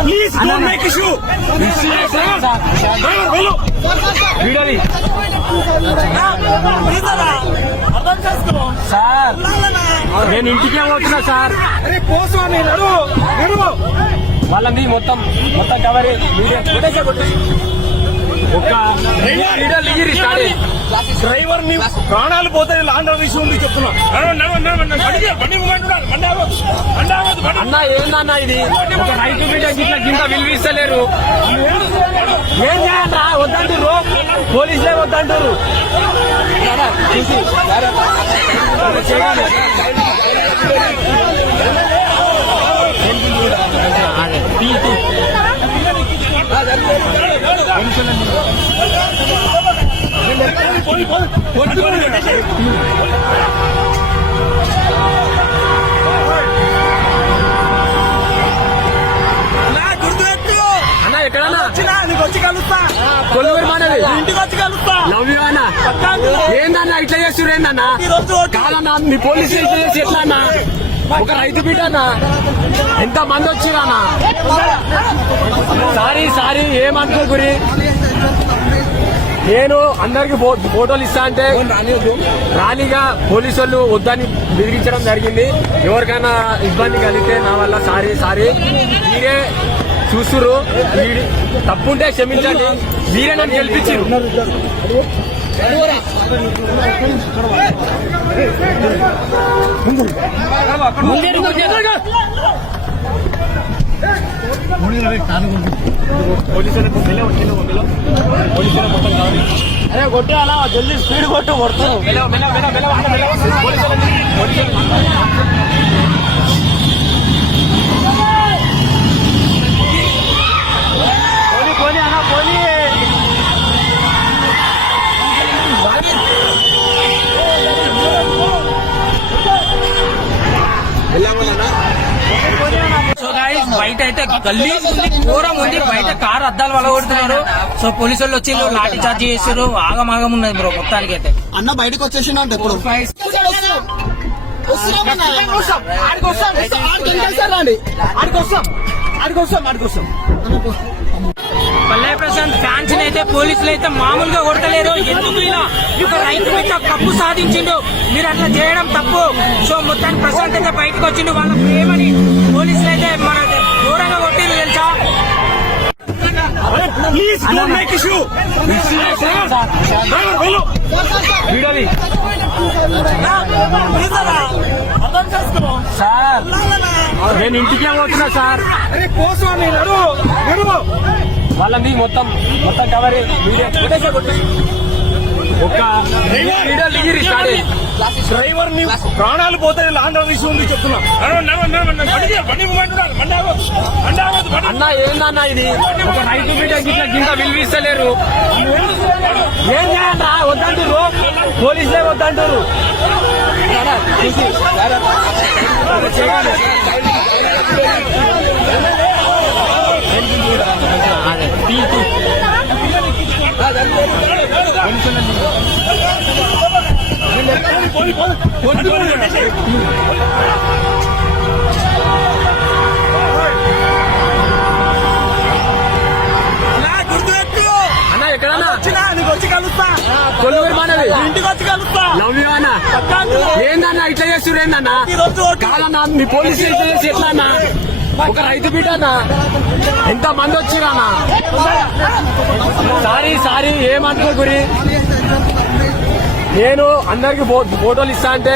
Please don't make issue driver వెళ్ళు వీడది sir నేను ఇంటికే పోతున్నా సార్ అరే పోసు అని నడు నడు వాళ్ళని మొత్తం మొత్తం కవర్ వీడియో ఒక డ్రైవర్ని ప్రాణాలు పోతాయి లాండర్ విషయం ఉంది చెప్తున్నా అన్న ఏందన్న ఇది ఒక రైతు బిడ్డ గిట్ల గింత విలువిస్తలేరు ఏం చేయాలరా వద్దంటారు పోలీసులే వద్దంటారు చూసి చేయాలి ఏందన్నా ఇట్లా చేస్తున్నారు ఏందన్నా? కాదన్నా మీ పోలీసులు ఇట్లా చేసి ఎట్లా అన్నా? ఒక రైతు బిడ్డనా ఎంత మంది వచ్చిరన్నా సారీ సారీ ఏమనుకో గురి. నేను అందరికి ఫోటోలు ఇస్తా అంటే ర్యాలీగా పోలీసు వాళ్ళు వద్దని బెదిరించడం జరిగింది. ఎవరికైనా ఇబ్బంది కలిగితే నా వల్ల సారీ సారీ. మీరే చూస్తురు వీడి- తప్పుంటే క్షమించండి. మీరే నన్ను గెలిపించారు అరే కొట్టే అలా జల్దీ స్పీడ్ కొట్టు కొడతాను బయట అయితే గల్లీ ఉంది ఘోరం ఉంది. బయట కార్ అద్దాలు వలగొడుతున్నారు. సో పోలీసు వాళ్ళు వచ్చి లాఠీ చార్జ్ చేసారు ఆగమాగం ఉన్నది బ్రో మొత్తానికి అయితే. అన్న బయటకు ఇప్పుడు. పల్లె ప్రశాంత్ ఫ్యాన్స్ అయితే పోలీసులు అయితే మామూలుగా కొడతలేరు. ఎందుకు ఇలా? ఒక రైతు బిడ్డ కప్పు సాధించిండు. మీరు అట్లా చేయడం తప్పు. సో మొత్తానికి ప్రశాంత్ అయితే బయటకు వచ్చిండు. వాళ్ళ ప్రేమని పోలీసులు అయితే మన ప్లీజ్ డోంట్ మేక్ ఇష్యూ వెళ్ళు సార్. నేను ఇంటికే పోతున్నా సార్. నడు వాళ్ళని మొత్తం మొత్తం కవర్ వీడియో ఒక డ్రైవర్! ని ప్రాణాలు పోతాయి లాండర్ విషయం ఉంది చెప్తున్నా. అన్న ఏందన్న ఇది? ఒక రైతు బిడ్డ గిట్ల గింత విలువిస్తలేరు ఏం చేయాలరా? వద్దంటారు పోలీసులే వద్దంటారు చూసి చేయాలి తీ, తీ. నా గుర్తు పెట్టు. అన్న ఎక్కడన్నా వచ్చినా నీకు వచ్చి కలుస్తా కొల్లూరు మనది ఇంటికి వచ్చి కలుస్తా. లవ్ యూ అన్న. ఏందన్నా ఇట్లా చేస్తున్నారు ఏందన్నా? కాదన్నా మీ పోలీసులు ఇట్లా చేసి ఎట్లా అన్నా? ఒక రైతు బిడ్డనా ఎంత మంది వచ్చిరన్నా సారీ సారీ ఏమనుకో గురి? నేను అందరికి ఫోటోలు ఇస్తా అంటే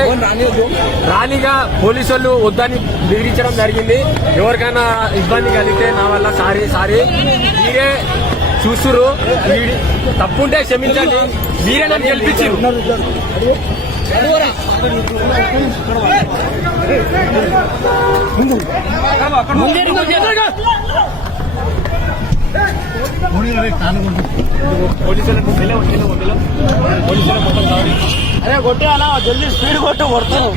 ర్యాలీగా పోలీసు వాళ్ళు వద్దని బెదిరించడం జరిగింది. ఎవరికైనా ఇబ్బంది కలిగితే నా వల్ల సారీ సారీ. మీరే చూస్తురు తప్పుంటే క్షమించండి. మీరే నన్ను గెలిపించారు అరే కొట్టే అలా జల్దీ స్పీడ్ కొట్టు కొడతాను